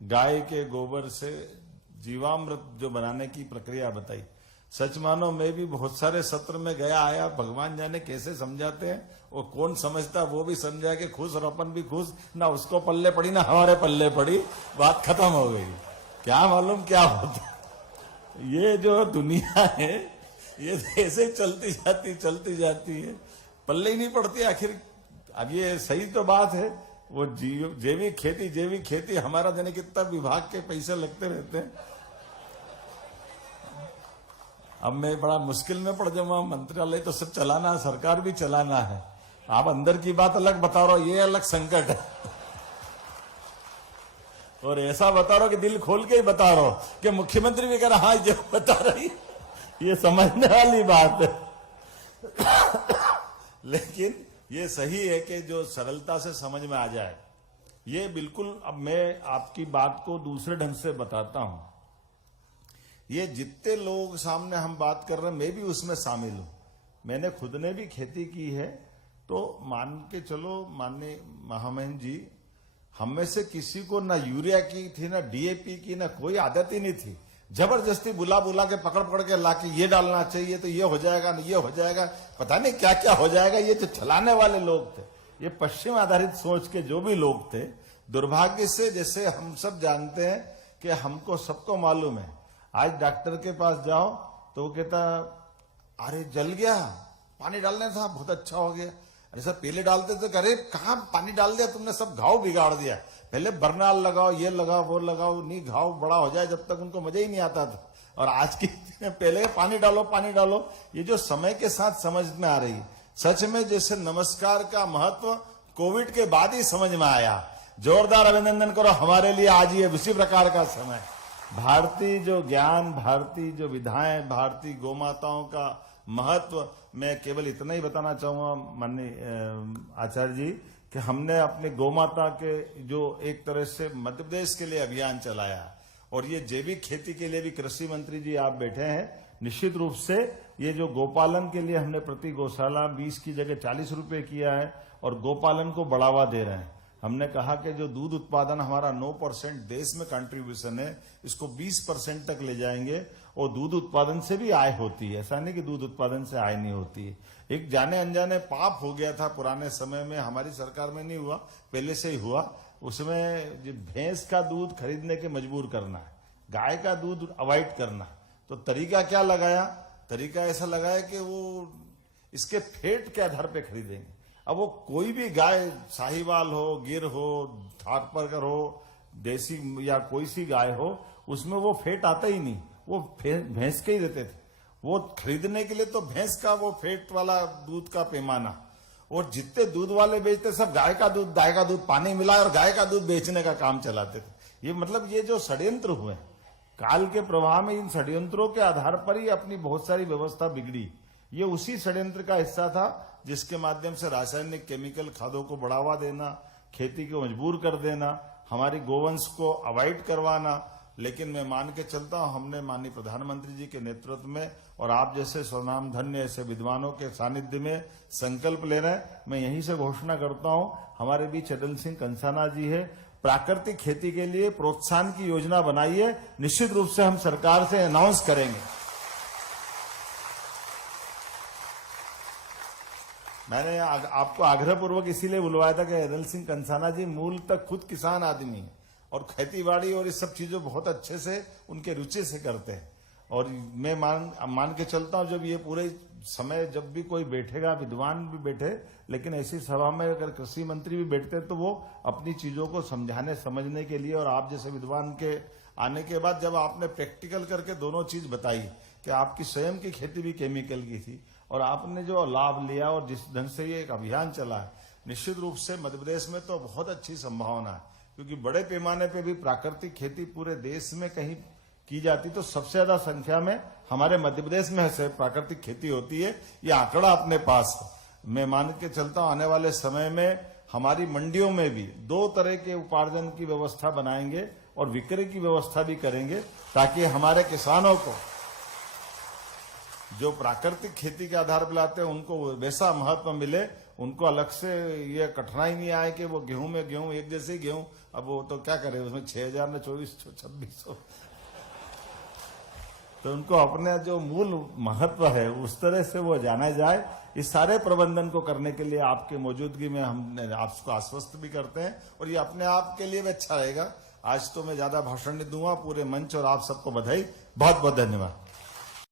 गाय के गोबर से जीवामृत जो बनाने की प्रक्रिया बताई। सच मानो मैं भी बहुत सारे सत्र में गया आया, भगवान जाने कैसे समझाते हैं, वो कौन समझता वो भी समझा के खुश और अपन भी खुश, ना उसको पल्ले पड़ी ना हमारे पल्ले पड़ी, बात खत्म हो गई। क्या मालूम क्या होता। ये जो दुनिया है ये ऐसे चलती जाती है, पल्ले ही नहीं पड़ती आखिर। अब ये सही तो बात है, वो जैविक खेती हमारा जाने कितना विभाग के पैसे लगते रहते हैं। अब मैं बड़ा मुश्किल में पड़ जाऊंगा, मंत्रालय तो सब चलाना है, सरकार भी चलाना है। आप अंदर की बात अलग बता रहे हो, ये अलग संकट है। और ऐसा बता रहे हो कि दिल खोल के ही बता रहे हो कि मुख्यमंत्री भी कह रहा हाँ जो बता रही, ये समझने वाली बात है। लेकिन ये सही है कि जो सरलता से समझ में आ जाए, ये बिल्कुल। अब मैं आपकी बात को दूसरे ढंग से बताता हूं। ये जितने लोग सामने हम बात कर रहे हैं, मैं भी उसमें शामिल हूं। मैंने खुद ने भी खेती की है, तो मान के चलो माननीय महामहिम जी, हम में से किसी को ना यूरिया की थी ना डीएपी की, ना कोई आदत ही नहीं थी। जबरदस्ती बुला के पकड़ के ला के ये डालना चाहिए तो ये हो जाएगा, ना ये हो जाएगा, पता नहीं क्या क्या हो जाएगा। ये जो चलाने वाले लोग थे, ये पश्चिम आधारित सोच के जो भी लोग थे, दुर्भाग्य से जैसे हम सब जानते हैं कि हमको सबको मालूम है, आज डॉक्टर के पास जाओ तो वो कहता अरे जल गया, पानी डालना था, बहुत अच्छा हो गया। ऐसा पहले डालते थे, अरे कहाँ पानी डाल दिया तुमने, सब घाव बिगाड़ दिया। पहले बर्नाल लगाओ, ये लगाओ, वो लगाओ, नहीं घाव बड़ा हो जाए, जब तक उनको मजा ही नहीं आता था। और आज की पहले पानी डालो, ये जो समय के साथ समझ में आ रही है। सच में जैसे नमस्कार का महत्व कोविड के बाद ही समझ में आया। जोरदार अभिनंदन करो हमारे लिए, आज ये उसी प्रकार का समय। भारतीय जो ज्ञान, भारतीय जो विधाएं, भारतीय गौमाताओं का महत्व, मैं केवल इतना ही बताना चाहूंगा माननीय आचार्य जी, कि हमने अपने गौमाता के जो एक तरह से मध्य प्रदेश के लिए अभियान चलाया, और ये जैविक खेती के लिए भी कृषि मंत्री जी आप बैठे हैं। निश्चित रूप से ये जो गोपालन के लिए हमने प्रति गौशाला 20 की जगह 40 रुपए किया है, और गोपालन को बढ़ावा दे रहे हैं। हमने कहा कि जो दूध उत्पादन हमारा 9% देश में कंट्रीब्यूशन है, इसको 20% तक ले जाएंगे, और दूध उत्पादन से भी आय होती है। ऐसा नहीं कि दूध उत्पादन से आय नहीं होती है। एक जाने अनजाने पाप हो गया था पुराने समय में, हमारी सरकार में नहीं हुआ, पहले से ही हुआ। उसमें भैंस का दूध खरीदने के मजबूर करना है, गाय का दूध अवॉइड करना। तो तरीका क्या लगाया? तरीका ऐसा लगाया कि वो इसके फेट के आधार पर खरीदेंगे। अब वो कोई भी गाय, साहिवाल हो, गिर हो, थारपारकर हो, देसी या कोई सी गाय हो, उसमें वो फेट आता ही नहीं, वो भैंस के ही देते थे। वो खरीदने के लिए तो भैंस का वो फेट वाला दूध का पैमाना, और जितने दूध वाले बेचते सब गाय का दूध पानी मिला और गाय का दूध बेचने का काम चलाते थे। ये मतलब ये जो षड्यंत्र हुए काल के प्रवाह में, इन षड्यंत्रों के आधार पर ही अपनी बहुत सारी व्यवस्था बिगड़ी। ये उसी षड्यंत्र का हिस्सा था जिसके माध्यम से रासायनिक केमिकल खादों को बढ़ावा देना, खेती को मजबूर कर देना, हमारी गोवंश को अवॉइड करवाना। लेकिन मैं मान के चलता हूं, हमने माननीय प्रधानमंत्री जी के नेतृत्व में और आप जैसे स्वनाम धन्य ऐसे विद्वानों के सानिध्य में संकल्प ले रहे हैं। मैं यहीं से घोषणा करता हूं, हमारे बीच अटल सिंह कंसाना जी है, प्राकृतिक खेती के लिए प्रोत्साहन की योजना बनाई है। निश्चित रूप से हम सरकार से अनाउंस करेंगे। मैंने आपको आग्रहपूर्वक इसीलिए बुलवाया था कि अटल सिंह कंसाना जी मूल तक खुद किसान आदमी है, और खेतीबाड़ी और इस सब चीजों बहुत अच्छे से उनके रुचि से करते हैं। और मैं मान के चलता हूं, जब ये पूरे समय जब भी कोई बैठेगा, विद्वान भी बैठे, लेकिन ऐसी सभा में अगर कृषि मंत्री भी बैठते तो वो अपनी चीजों को समझाने समझने के लिए, और आप जैसे विद्वान के आने के बाद जब आपने प्रैक्टिकल करके दोनों चीज बताई कि आपकी स्वयं की खेती भी केमिकल की थी, और आपने जो लाभ लिया और जिस ढंग से ये एक अभियान चला है, निश्चित रूप से मध्य प्रदेश में तो बहुत अच्छी संभावना है। क्योंकि बड़े पैमाने पे भी प्राकृतिक खेती पूरे देश में कहीं की जाती तो सबसे ज्यादा संख्या में हमारे मध्य प्रदेश में से प्राकृतिक खेती होती है। ये आंकड़ा अपने पास है। मैं मान के चलता हूं, आने वाले समय में हमारी मंडियों में भी 2 तरह के उपार्जन की व्यवस्था बनाएंगे और विक्रय की व्यवस्था भी करेंगे, ताकि हमारे किसानों को जो प्राकृतिक खेती के आधार पर लाते हैं उनको वैसा महत्व मिले, उनको अलग से ये कठिनाई नहीं आए कि वो गेहूं में गेहूं एक जैसे गेहूं अब वो तो क्या करे, उसमें 6,000 न 2400 2600। तो उनको अपने जो मूल महत्व है उस तरह से वो जाना जाए। इस सारे प्रबंधन को करने के लिए आपके मौजूदगी में हम आपको आश्वस्त भी करते हैं, और ये अपने आप के लिए भी अच्छा रहेगा। आज तो मैं ज्यादा भाषण नहीं दूंगा, पूरे मंच और आप सबको बधाई, बहुत बहुत धन्यवाद।